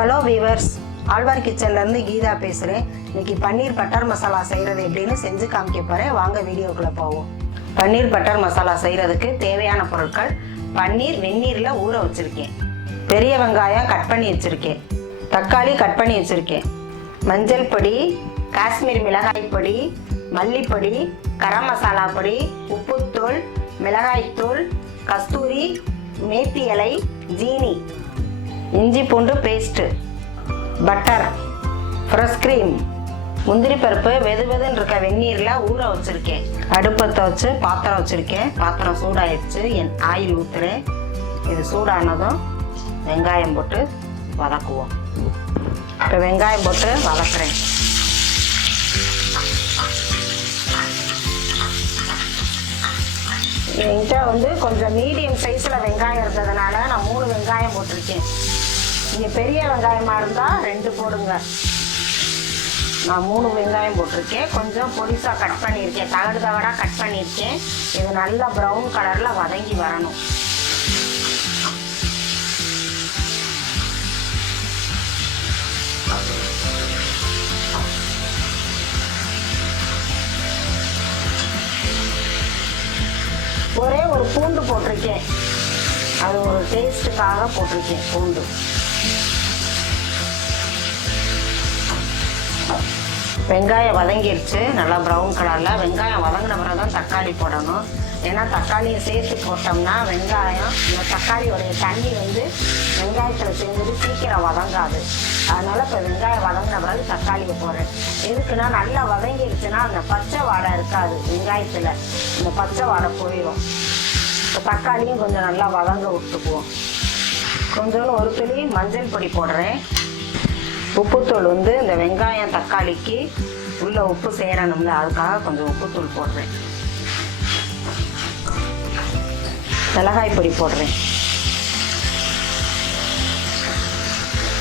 Hello viewers, Alvar கிச்சன்லேருந்து Geetha பேசுகிறேன். இன்றைக்கி பன்னீர் butter masala செய்கிறது எப்படின்னு செஞ்சு காமிக்க போகிறேன். வாங்க வீடியோக்குள்ளே போவோம். பன்னீர் பட்டர் மசாலா செய்கிறதுக்கு தேவையான பொருட்கள்: பன்னீர் வெந்நீரில் ஊற வச்சுருக்கேன், பெரிய வெங்காயம் கட் பண்ணி வச்சுருக்கேன், தக்காளி கட் பண்ணி வச்சுருக்கேன், மஞ்சள் பொடி, காஷ்மீர் மிளகாய் பொடி, மல்லிப்பொடி, கரம் மசாலா பொடி, உப்புத்தூள், மிளகாய்த்தூள், கஸ்தூரி மேத்தி இலை, ஜீனி, இஞ்சி பூண்டு பேஸ்ட்டு, பட்டர், ஃப்ரெஷ் க்ரீம், முந்திரி பருப்பு வெதுன்னு இருக்க வெந்நீரில் ஊற வச்சுருக்கேன். அடுப்பத்தை வச்சு பாத்திரம் வச்சுருக்கேன். பாத்திரம் சூடாயிடுச்சு. ஆயில் ஊற்றுறேன். இது சூடானதும் வெங்காயம் போட்டு வதக்குவோம். இப்போ வெங்காயம் போட்டு வதக்குறேன். என்கிட்ட கொஞ்சம் மீடியம் சைஸில் வெங்காயம் இருந்ததுனால நான் 3 வெங்காயம் போட்டிருக்கேன். நீங்கள் பெரிய வெங்காயமாக இருந்தால் 2 போடுங்க. நான் 3 வெங்காயம் போட்டிருக்கேன். கொஞ்சம் பொடிசாக கட் பண்ணியிருக்கேன், தகடாக கட் பண்ணியிருக்கேன். இது நல்லா ப்ரௌன் கலரில் வதங்கி வரணும். ஒரே ஒரு பூண்டு போட்டிருக்கேன், அது ஒரு டேஸ்ட்டுக்காக போட்டிருக்கேன் பூண்டு. வெங்காயம் வதங்கிடுச்சு நல்லா ப்ரௌன் கலரில். வெங்காயம் வதங்கின பிறகு தான் தக்காளி போடணும். ஏன்னா தக்காளியை சேர்த்து போட்டோம்னா வெங்காயம் இந்த தக்காளியோடைய தண்ணி வெங்காயத்தில் சேர்ந்துட்டு சீக்கிரம் வதங்காது. அதனால் இப்போ வெங்காயம் வதங்கின பிறகு தக்காளியை போடுறேன். எதுக்குன்னா நல்லா வதங்கிடுச்சுன்னா அந்த பச்சை வாடை இருக்காது வெங்காயத்தில், இந்த பச்சை வாடை போயிடும். இப்போ தக்காளியும் கொஞ்சம் நல்லா வதங்க விட்டுக்குவோம். கொஞ்சோண்டு ஒரு துளி மஞ்சள் பொடி போடுறேன். உப்புத்தூள் இந்த வெங்காயம் தக்காளிக்கு உள்ள உப்பு சேரணும்ல, அதுக்காக கொஞ்சம் உப்புத்தூள் போடுறேன். மிளகாய் பொடி போடுறேன்.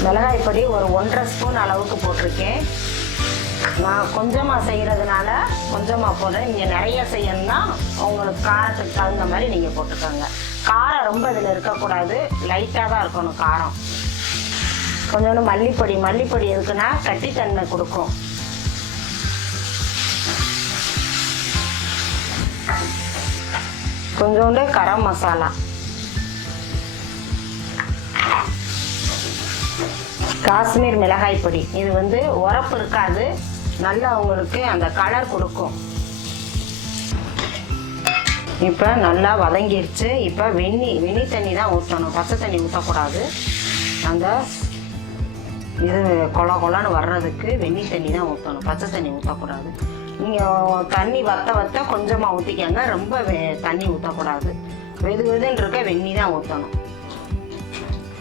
மிளகாய் பொடி ஒரு 1.5 ஸ்பூன் அளவுக்கு போட்டிருக்கேன். நான் கொஞ்சமாக செய்கிறதுனால கொஞ்சமாக போடுறேன். நீங்கள் நிறைய செய்யணும்னா உங்களுக்கு காரத்துக்கு தகுந்த மாதிரி நீங்கள் போட்டுக்கோங்க. காரம் ரொம்ப இதில் இருக்கக்கூடாது, லைட்டாக தான் இருக்கணும் காரம். கொஞ்சோண்டு மல்லிப்பொடி. மல்லிப்பொடி எதுக்குன்னா கட்டித்தன்மை கொடுக்கும். கொஞ்சோண்டு கரம் மசாலா, காஷ்மீர் மிளகாய் பொடி. இது உரப்பு இருக்காது, நல்லா உங்களுக்கு அந்த கலர் கொடுக்கும். இப்போ நல்லா வதங்கிடுச்சு. இப்போ வெந்நி தண்ணி தான் ஊற்றணும், பச்சை தண்ணி ஊற்றக்கூடாது. அந்த இது கொலன்னு வர்றதுக்கு வெந்நி தண்ணி தான் ஊற்றணும், பச்சை தண்ணி ஊற்றக்கூடாது. நீங்கள் தண்ணி வத்த கொஞ்சமாக ஊற்றிக்கங்க, ரொம்ப தண்ணி ஊற்றக்கூடாது. வெதுன்னு இருக்க வெந்நி தான் ஊற்றணும்.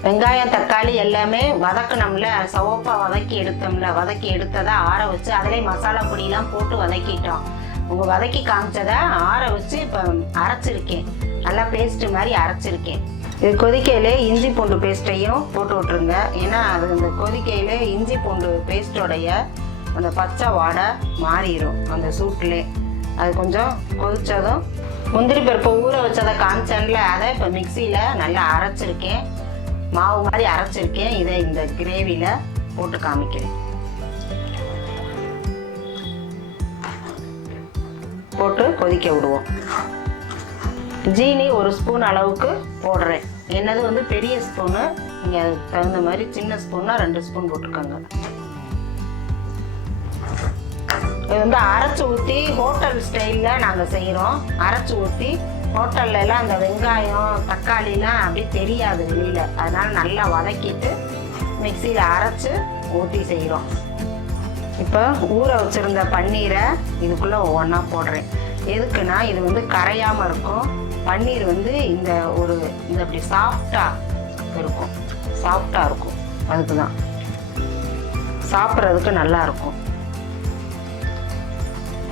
வெங்காயம் தக்காளி எல்லாமே வதக்கணும்ல, சவப்பாக வதக்கி எடுத்தோம்ல, வதக்கி எடுத்ததை ஆற வச்சு அதிலே மசாலா பொடியெலாம் போட்டு வதக்கிட்டோம். உங்கள் வதக்கி காமிச்சதை ஆற வச்சு இப்போ அரைச்சிருக்கேன், நல்லா பேஸ்ட்டு மாதிரி அரைச்சிருக்கேன். இது கொதிக்கையிலே இஞ்சி பூண்டு பேஸ்ட்டையும் போட்டு விட்ருங்க. ஏன்னா அது இந்த கொதிக்கையிலே இஞ்சி பூண்டு பேஸ்ட்டோடைய அந்த பச்சை வாடை மாறிடும் அந்த சூட்டிலே. அது கொஞ்சம் கொதித்ததும் முந்திரி பருப்பு ஊற வச்சதை காமிச்சேன்ல, அதை இப்போ மிக்சியில் நல்லா அரைச்சிருக்கேன், மாவு மாதிரி அரைச்சிருக்கேன். இதை இந்த கிரேவியில் போட்டு காமிக்கிறேன். போட்டு கொதிக்க விடுவோம். ஜீனி 1 ஸ்பூன் அளவுக்கு போடுறேன். என்னது பெரிய ஸ்பூனு, நீங்கள் அதுக்கு தகுந்த மாதிரி சின்ன ஸ்பூன்னா 2 ஸ்பூன் போட்டுக்கோங்க. இது அரைச்சி ஊற்றி ஹோட்டல் ஸ்டைலில் நாங்கள் செய்கிறோம். அரைச்சி ஊற்றி ஹோட்டல்லாம் அந்த வெங்காயம் தக்காளிலாம் அப்படி தெரியாது வெளியில், அதனால் நல்லா வதக்கிட்டு மிக்சியில் அரைச்சி ஊற்றி செய்கிறோம். இப்போ ஊற வச்சுருந்த பன்னீரை இதுக்குள்ளே ஒவ்வொன்றா போடுறேன். எதுக்குன்னா இது கரையாமல் இருக்கும். பன்னீர் இந்த அப்படி சாஃப்டாக இருக்கும், அதுக்கு தான் சாப்பிட்றதுக்கு நல்லாயிருக்கும்.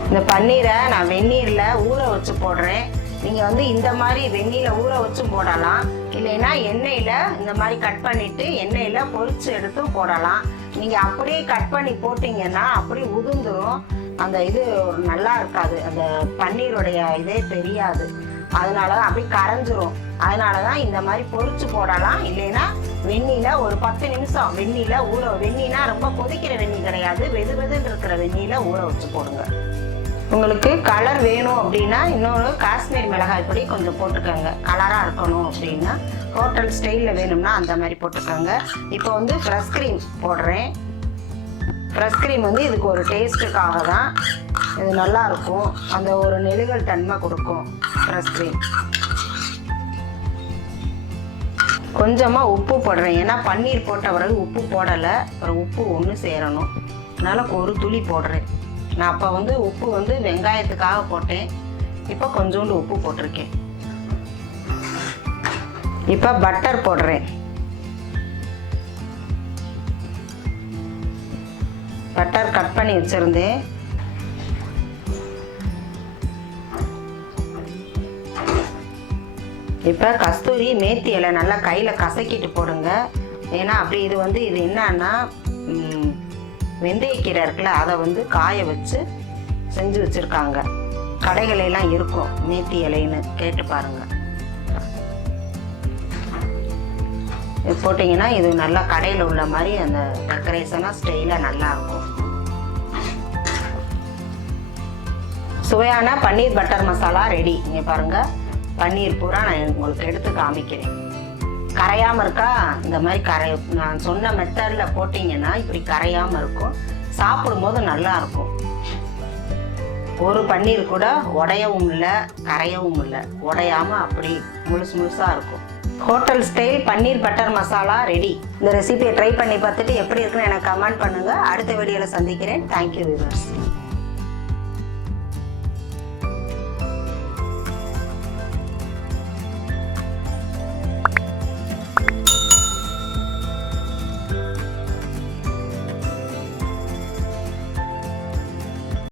இந்த பன்னீரை நான் வெந்நீரில் ஊற வச்சு போடுறேன். நீங்கள் இந்த மாதிரி வெந்நீரில் ஊற வச்சும் போடலாம், இல்லைன்னா எண்ணெயில் இந்த மாதிரி கட் பண்ணிவிட்டு எண்ணெயில் பொரிச்சு எடுத்து போடலாம். நீங்கள் அப்படியே கட் பண்ணி போட்டிங்கன்னா அப்படி உதிர்ந்துடும், அந்த இது நல்லா இருக்காது, அந்த பன்னீருடைய இதே தெரியாது. அதனால தான் அப்படி கரைஞ்சிரும். அதனால தான் இந்த மாதிரி பொரிச்சு போடலாம். இல்லைன்னா வெந்நீல ஒரு 10 நிமிஷம் வெந்நீல வெந்நீனா ரொம்ப கொதிக்கிற வெந்நீ கிடையாது, வெது வெதுன்னு இருக்கிற வெந்நீல ஊற வச்சு போடுங்க. உங்களுக்கு கலர் வேணும் அப்படின்னா இன்னொரு காஷ்மீர் மிளகாய் பொடி கொஞ்சம் போட்டுக்கோங்க. கலராக இருக்கணும் அப்படின்னா ஹோட்டல் ஸ்டைலில் வேணும்னா அந்த மாதிரி போட்டுக்கோங்க. இப்போ வந்து ஃப்ரெஷ் க்ரீம் போடுறேன். ஃப்ரெஷ் க்ரீம் வந்து இதுக்கு ஒரு டேஸ்ட்டுக்காக தான். இது நல்லாயிருக்கும், அந்த ஒரு நெழுகல் தன்மை கொடுக்கும் ஃப்ரெஷ் க்ரீம். கொஞ்சமாக உப்பு போடுறேன், ஏன்னா பன்னீர் போட்ட பிறகு உப்பு போடலை, அப்புறம் உப்பு ஒன்று சேரணும், அதனால் ஒரு துளி போடுறேன். நான் அப்போ வந்து உப்பு வந்து வெங்காயத்துக்காக போட்டேன், இப்போ கொஞ்சோண்டு உப்பு போட்டிருக்கேன். இப்போ பட்டர் போடுறேன். பட்டர் கட் பண்ணி வச்சுருந்தேன். இப்போ கஸ்தூரி மேத்தி இலை நல்லா கையில் கசக்கிட்டு போடுங்க. ஏன்னா அப்படி இது என்னன்னா வெந்தயக்கீரை இருக்குல்ல, அதை வந்து காய வச்சு செஞ்சு வச்சுருக்காங்க. கடைகளெல்லாம் இருக்கும் மேத்தி இலைன்னு, கேட்டு பாருங்கள். இது போட்டிங்கன்னா இது நல்லா கடையில் உள்ள மாதிரி அந்த டெக்கரேஷனாக ஸ்டைலாக நல்லாயிருக்கும். சுவையான பன்னீர் பட்டர் மசாலா ரெடி. இங்கே பாருங்கள், பன்னீர் பூரா நான் உங்களுக்கு எடுத்து காமிக்கிறேன். கரையாமல் இருக்கா? இந்த மாதிரி நான் சொன்ன மெத்தடில் போட்டிங்கன்னா இப்படி கரையாமல் இருக்கும், சாப்பிடும்போது நல்லாயிருக்கும். ஒரு பன்னீர் கூட உடையவும் இல்லை, கரையவும் இல்லை, உடையாமல் அப்படி முழுசாக இருக்கும். ஹோட்டல் ஸ்டைல் பன்னீர் பட்டர் மசாலா ரெடி. இந்த ரெசிபியை ட்ரை பண்ணி பார்த்துட்டு எப்படி இருக்குன்னு எனக்கு கமெண்ட் பண்ணுங்கள். அடுத்த வீடியோவில் சந்திக்கிறேன். Thank you viewers.